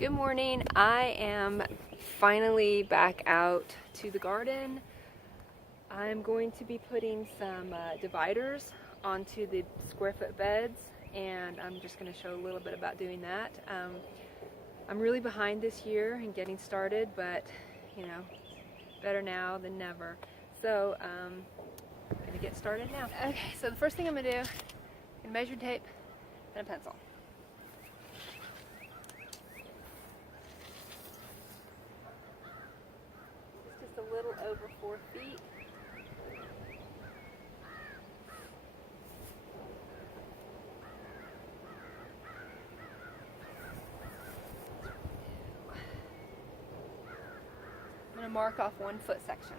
Good morning. I am finally back out to the garden. I'm going to be putting some dividers onto the square foot beds, and I'm just going to show a little bit about doing that. I'm really behind this year in getting started, but you know, better now than never. So I'm going to get started now. Okay, so the first thing I'm going to do is measure tape and a pencil. Just a little over 4 feet. I'm going to mark off 1 foot sections.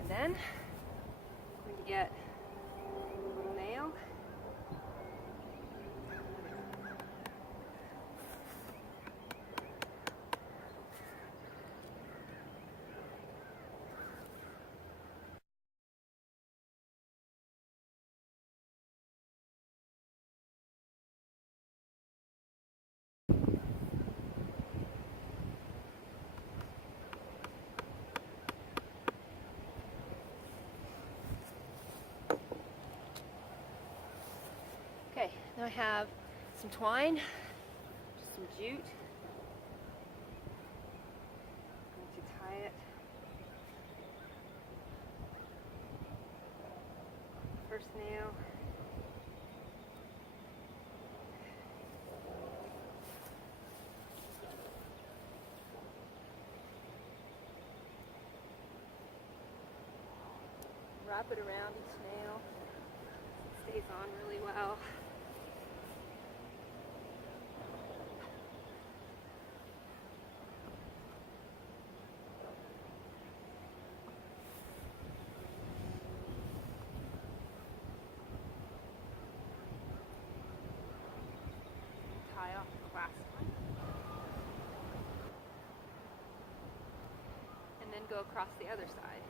And then I'm going to get a little nail. Okay, now I have some twine, just some jute. I'm going to tie it. First nail. Wrap it around each nail. It stays on really well. Tie off the last one. And then go across the other side.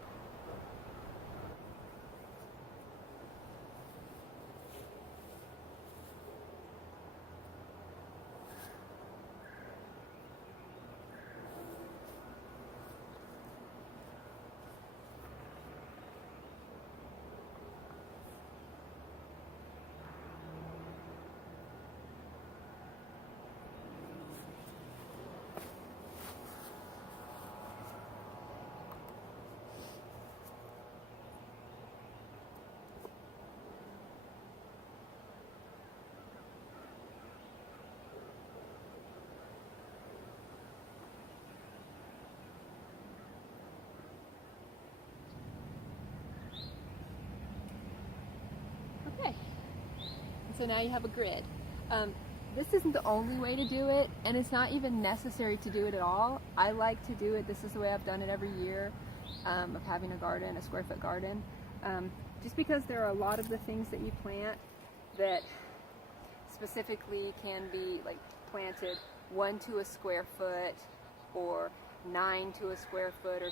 Okay, so now you have a grid. This isn't the only way to do it, and it's not even necessary to do it at all. I like to do it, this is the way I've done it every year of having a garden, a square foot garden. Just because there are a lot of the things that you plant that specifically can be like planted 1 to a square foot or 9 to a square foot,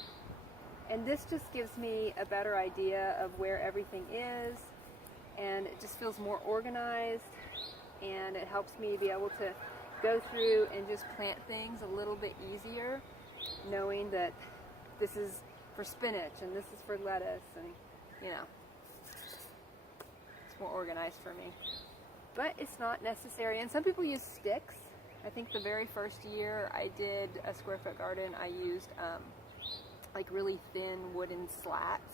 and this just gives me a better idea of where everything is, and it just feels more organized, and it helps me be able to go through and just plant things a little bit easier, knowing that this is for spinach and this is for lettuce, and you know, it's more organized for me. But it's not necessary, and some people use sticks. I think the very first year I did a square foot garden, I used like really thin wooden slats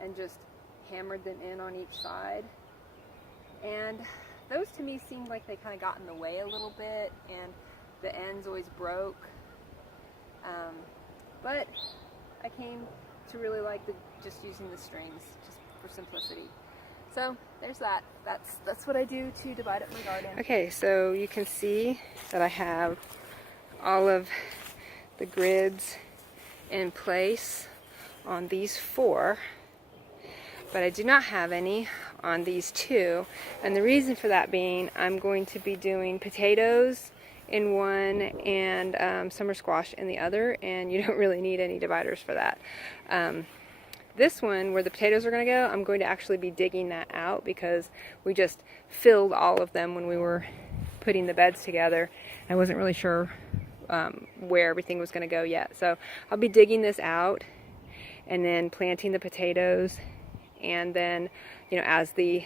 and just hammered them in on each side, and those to me seemed like they kind of got in the way a little bit, and the ends always broke. But I came to really like just using the strings just for simplicity. So there's that. That's what I do to divide up my garden. Okay, so you can see that I have all of the grids in place on these 4, but I do not have any on these 2, and the reason for that being I'm going to be doing potatoes in one and summer squash in the other, and you don't really need any dividers for that. This one, where the potatoes are going to go, I'm going to actually be digging that out because we just filled all of them when we were putting the beds together. I wasn't really sure where everything was going to go yet. So I'll be digging this out and then planting the potatoes, and then, you know, as the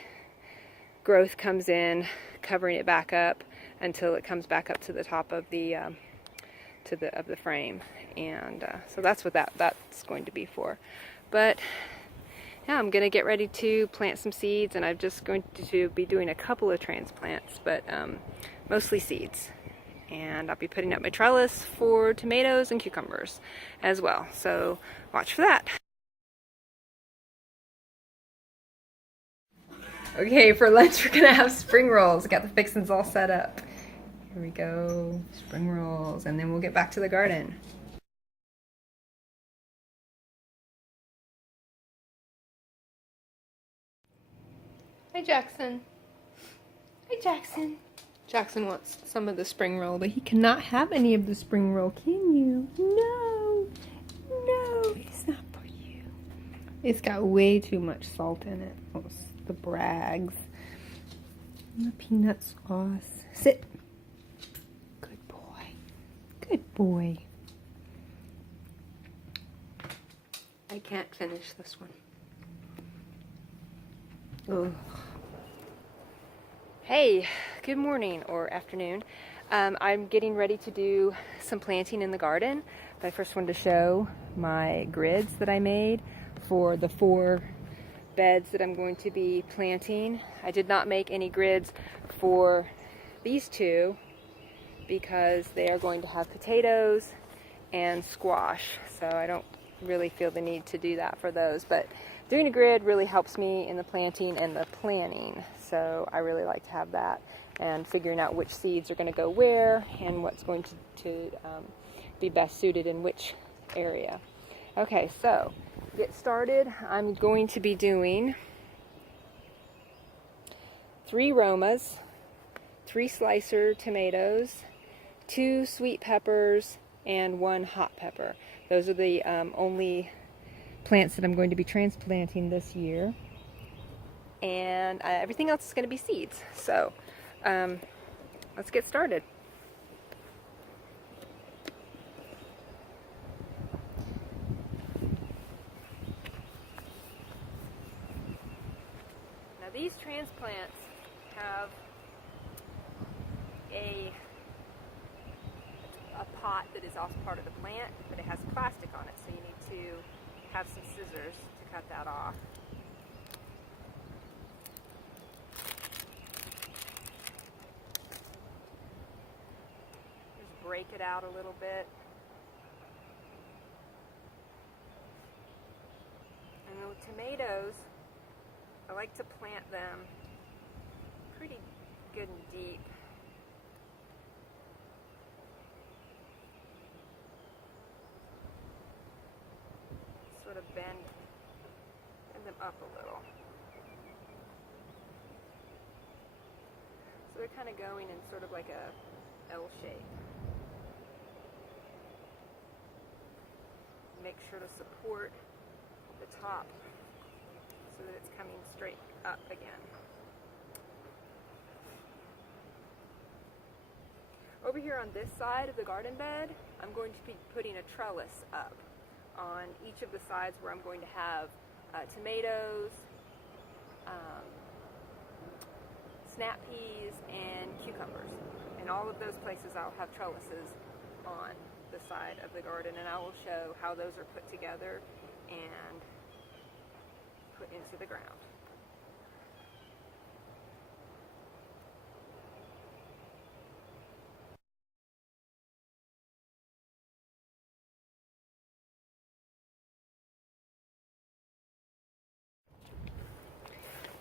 growth comes in, covering it back up until it comes back up to the top of the frame. And so that's what that's going to be for. But yeah, I'm gonna get ready to plant some seeds, and I'm just going to be doing a couple of transplants, but mostly seeds. And I'll be putting up my trellis for tomatoes and cucumbers as well. So watch for that. Okay, for lunch we're gonna have spring rolls. Got the fixins all set up. Here we go, spring rolls, and then we'll get back to the garden. Hi, Jackson. Hi, Jackson. Jackson wants some of the spring roll, but he cannot have any of the spring roll, can you? No, no, it's not for you. It's got way too much salt in it. Oh, the brags. And the peanut sauce. Sit. Good boy. Good boy. I can't finish this one. Ugh. Hey, good morning or afternoon. I'm getting ready to do some planting in the garden, but I first wanted to show my grids that I made for the 4 beds that I'm going to be planting. I did not make any grids for these 2 because they are going to have potatoes and squash, so I don't really feel the need to do that for those. But doing a grid really helps me in the planting and the planning, so I really like to have that, and figuring out which seeds are going to go where and what's going to be best suited in which area. Okay, so to get started, I'm going to be doing 3 Romas, 3 slicer tomatoes, 2 sweet peppers, and 1 hot pepper. Those are the only plants that I'm going to be transplanting this year, and everything else is going to be seeds. So let's get started. Now these transplants have a pot that is also part of the plant, but it has plastic on it, so you need to have some scissors to cut that off. Just break it out a little bit. And then with tomatoes, I like to plant them pretty good and deep. Sort of bend them up a little. So they're kind of going in sort of like a L shape. Make sure to support the top so that it's coming straight up again. Over here on this side of the garden bed, I'm going to be putting a trellis up on each of the sides where I'm going to have tomatoes, snap peas, and cucumbers. And all of those places I'll have trellises on the side of the garden, and I will show how those are put together and put into the ground.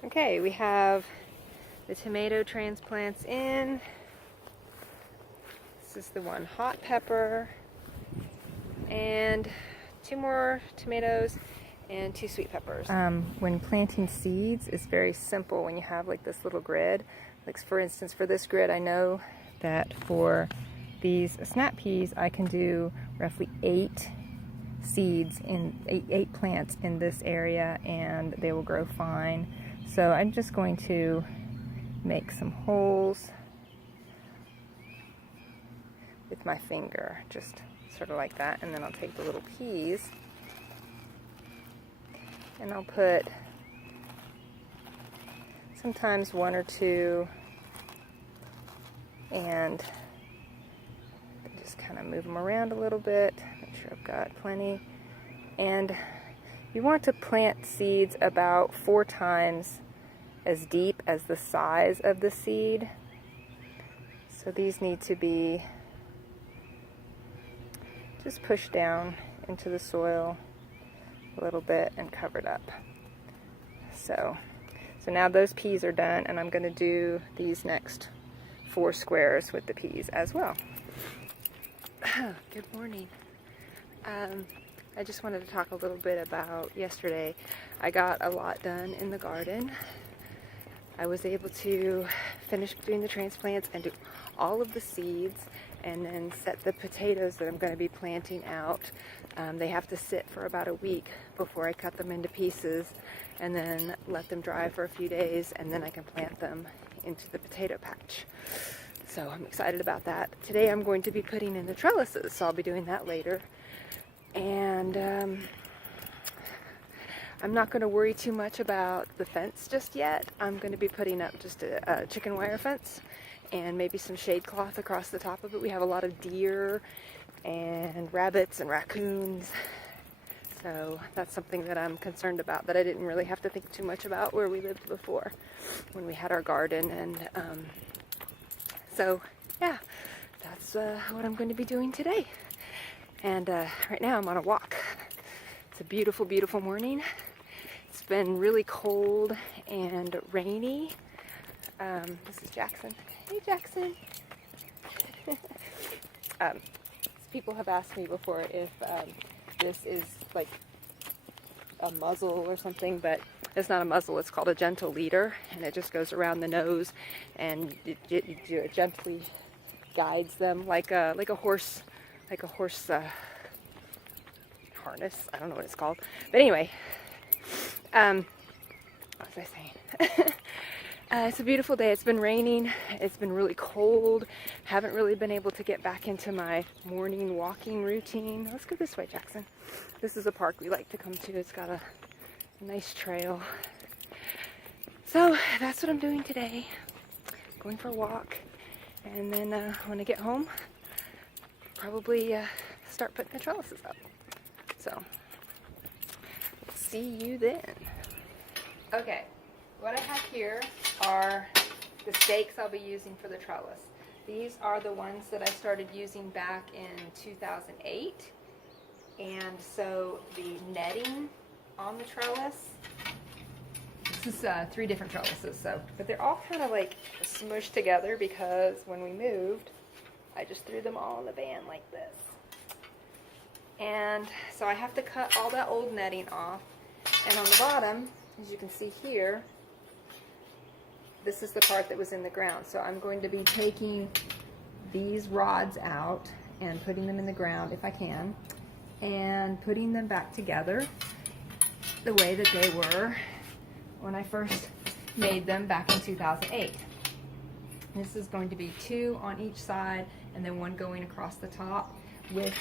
Okay, we have the tomato transplants in. This is the 1 hot pepper, and 2 more tomatoes and 2 sweet peppers. When planting seeds, it's very simple when you have like this little grid. Like for instance, for this grid, I know that for these snap peas, I can do roughly 8 seeds in 8 plants in this area, and they will grow fine. So I'm just going to make some holes with my finger, just sort of like that, and then I'll take the little peas and I'll put sometimes 1 or 2, and just kind of move them around a little bit, make sure I've got plenty. And you want to plant seeds about 4 times as deep as the size of the seed. So these need to be just pushed down into the soil a little bit and covered up. So now those peas are done, and I'm going to do these next 4 squares with the peas as well. Good morning. I just wanted to talk a little bit about yesterday. I got a lot done in the garden. I was able to finish doing the transplants and do all of the seeds, and then set the potatoes that I'm going to be planting out. They have to sit for about a week before I cut them into pieces, and then let them dry for a few days, and then I can plant them into the potato patch. So I'm excited about that. Today I'm going to be putting in the trellises, so I'll be doing that later. And I'm not going to worry too much about the fence just yet. I'm going to be putting up just a chicken wire fence and maybe some shade cloth across the top of it. We have a lot of deer and rabbits and raccoons, so that's something that I'm concerned about, that I didn't really have to think too much about where we lived before when we had our garden. And so yeah, that's what I'm going to be doing today. And right now I'm on a walk. It's a beautiful, beautiful morning. It's been really cold and rainy. This is Jackson. Hey, Jackson. People have asked me before if this is like a muzzle or something, but it's not a muzzle. It's called a gentle leader, and it just goes around the nose, and it gently guides them like a horse, harness. I don't know what it's called, but anyway, what was I saying? It's a beautiful day. It's been raining. It's been really cold. Haven't really been able to get back into my morning walking routine. Let's go this way, Jackson. This is a park we like to come to. It's got a nice trail. So that's what I'm doing today. Going for a walk. And then when I get home, probably start putting the trellises up. So see you then. Okay. What I have here are the stakes I'll be using for the trellis. These are the ones that I started using back in 2008. And so the netting on the trellis, this is 3 different trellises, but they're all kind of like smushed together because when we moved, I just threw them all in the van like this. And so I have to cut all that old netting off. And on the bottom, as you can see here, this is the part that was in the ground. So I'm going to be taking these rods out and putting them in the ground if I can, and putting them back together the way that they were when I first made them back in 2008. This is going to be 2 on each side and then 1 going across the top with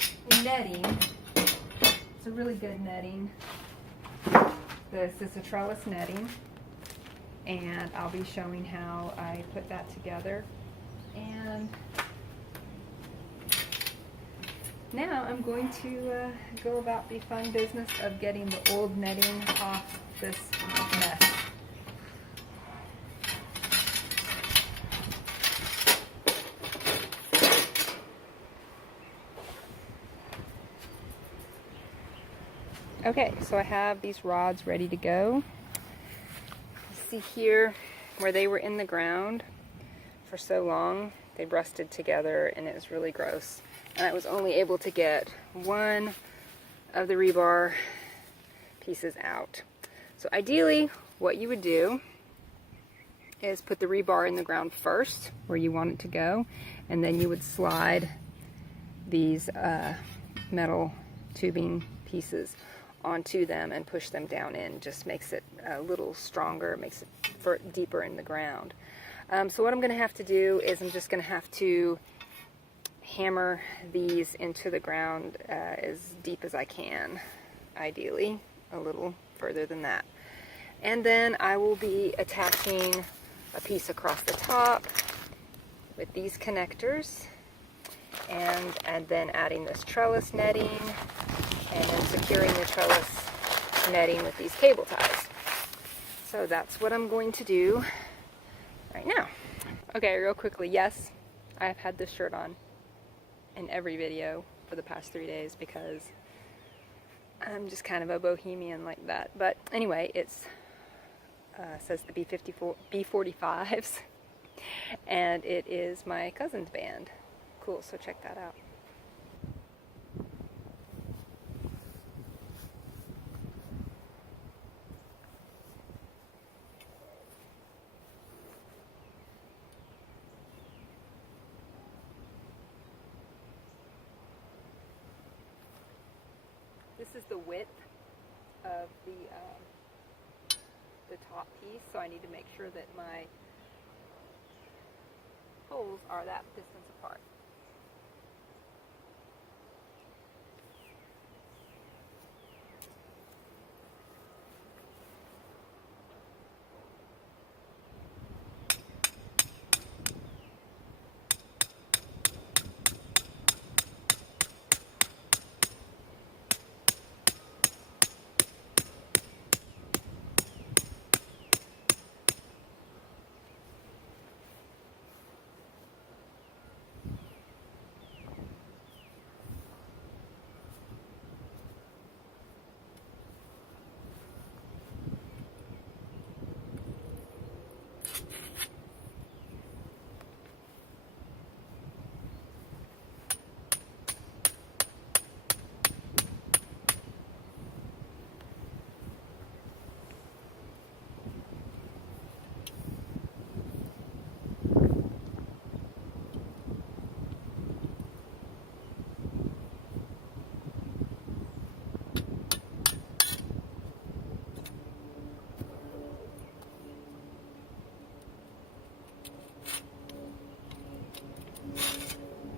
netting. It's a really good netting. This is a trellis netting, and I'll be showing how I put that together. And now I'm going to go about the fun business of getting the old netting off this mess. Okay, so I have these rods ready to go. See here where they were in the ground for so long, they rusted together and it was really gross. And I was only able to get 1 of the rebar pieces out. So ideally, what you would do is put the rebar in the ground first where you want it to go, and then you would slide these metal tubing pieces onto them and push them down in. Just makes it a little stronger, makes it deeper in the ground. So what I'm going to have to do is I'm just going to have to hammer these into the ground as deep as I can, ideally a little further than that. And then I will be attaching a piece across the top with these connectors, and then adding this trellis netting, and then securing the trellis netting with these cable ties. So that's what I'm going to do right now. Okay, real quickly, yes, I've had this shirt on in every video for the past 3 days because I'm just kind of a bohemian like that. But anyway, it's says the B45s, and it is my cousin's band. Cool, so check that out. This is the width of the top piece, so I need to make sure that my holes are that distance apart.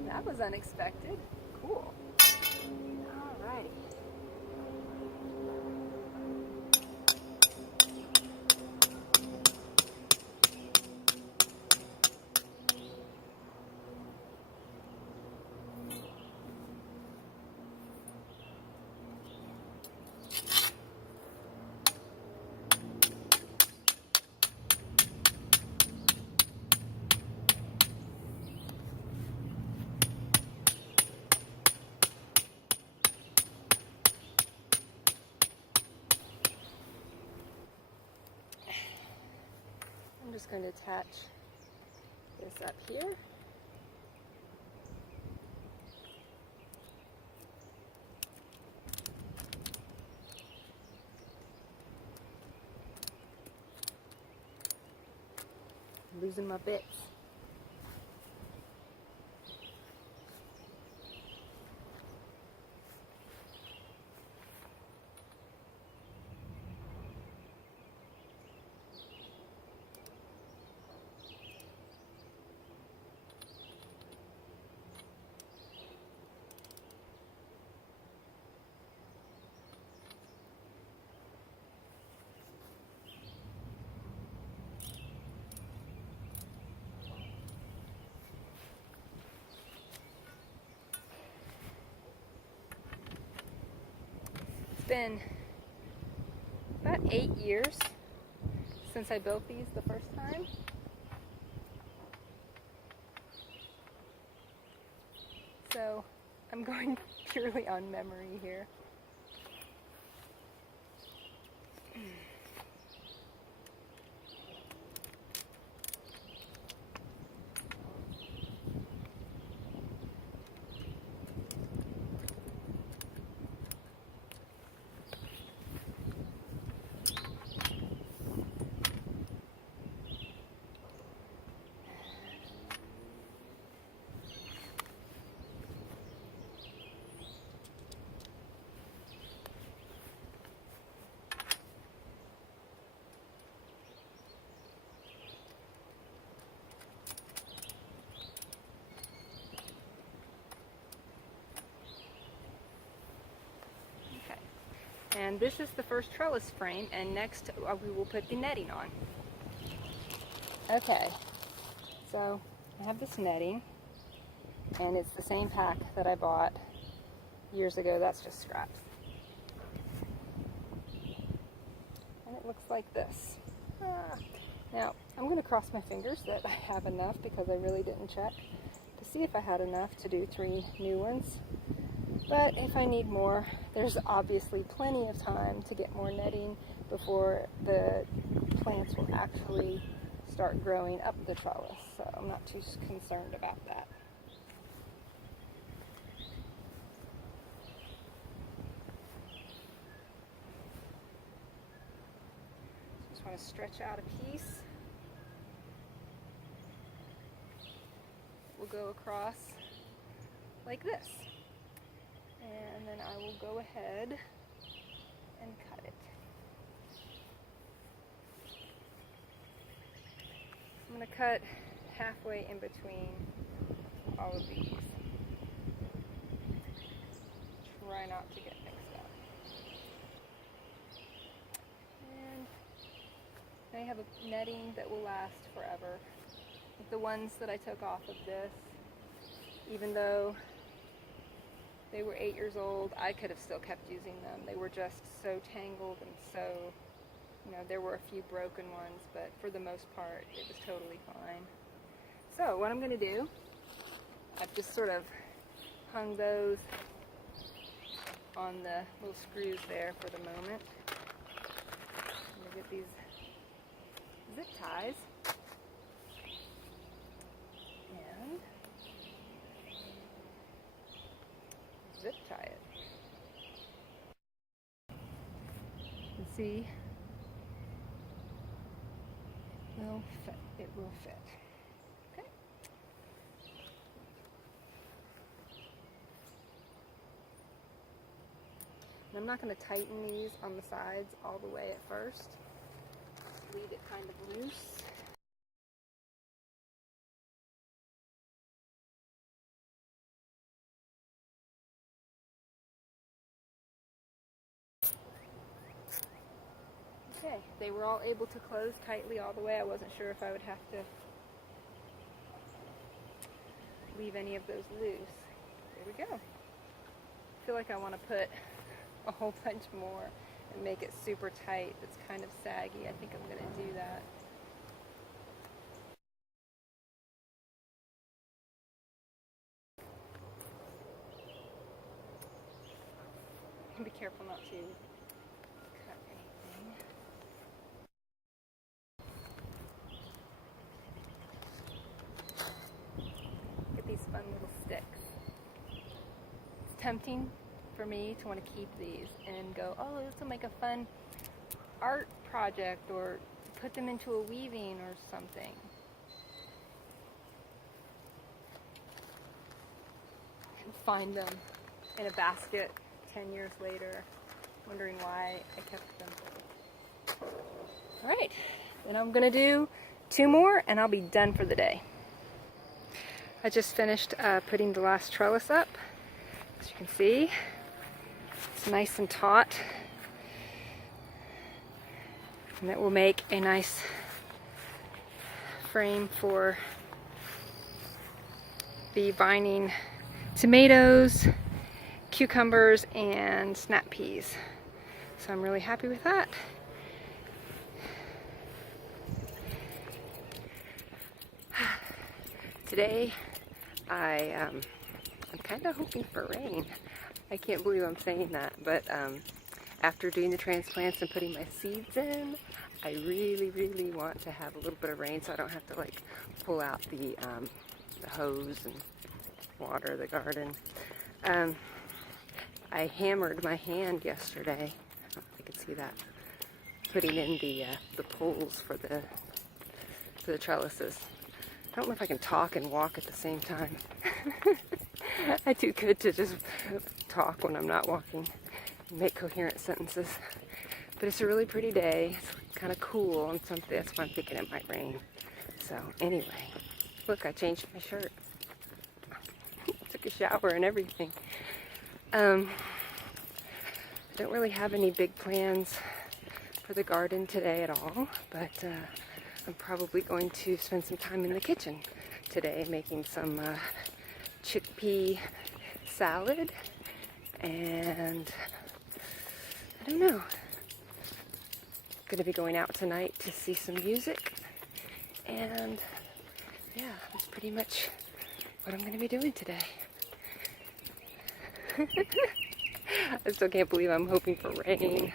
That was unexpected. Cool. Alrighty. I'm just going to attach this up here. I'm losing my bits. It's been about 8 years since I built these the first time. So I'm going purely on memory here. And this is the first trellis frame, and next we will put the netting on. Okay, so I have this netting, and it's the same pack that I bought years ago. That's just scraps. And it looks like this. Now, I'm going to cross my fingers that I have enough, because I really didn't check to see if I had enough to do 3 new ones. But if I need more, there's obviously plenty of time to get more netting before the plants will actually start growing up the trellis. So I'm not too concerned about that. Just want to stretch out a piece. We'll go across like this. And then I will go ahead and cut it. I'm going to cut halfway in between all of these. Try not to get mixed up. And I have a netting that will last forever. The ones that I took off of this, even though they were 8 years old, I could have still kept using them. They were just so tangled and so, there were a few broken ones, but for the most part, it was totally fine. So what I'm going to do, I've just sort of hung those on the little screws there for the moment. I'm going to get these zip ties. And zip tie it. You see, will fit. It will fit. Okay. And I'm not going to tighten these on the sides all the way at first. Just leave it kind of loose. Okay, they were all able to close tightly all the way. I wasn't sure if I would have to leave any of those loose. There we go. I feel like I want to put a whole bunch more and make it super tight. It's kind of saggy. I think I'm going to do that. Be careful not to cut anything. Get these fun little sticks. It's tempting for me to want to keep these and go, oh, this will make a fun art project, or put them into a weaving or something. And find them in a basket 10 years later, wondering why I kept them. Alright, then I'm going to do 2 more and I'll be done for the day. I just finished putting the last trellis up. As you can see, it's nice and taut. And that will make a nice frame for the vining tomatoes, cucumbers, and snap peas. So I'm really happy with that. Today I'm kind of hoping for rain. I can't believe I'm saying that, but after doing the transplants and putting my seeds in, I really want to have a little bit of rain so I don't have to like pull out the hose and water the garden. I hammered my hand yesterday. I don't know if you can see that. Putting in the poles for the trellises. I don't know if I can talk and walk at the same time. I do good to just talk when I'm not walking and make coherent sentences. But it's a really pretty day. It's kind of cool and something. That's why I'm thinking it might rain. So anyway, look, I changed my shirt. Took a shower and everything. I don't really have any big plans for the garden today at all, but I'm probably going to spend some time in the kitchen today making some chickpea salad, and I don't know, going to be going out tonight to see some music, and yeah, that's pretty much what I'm going to be doing today. I still can't believe I'm hoping for rain.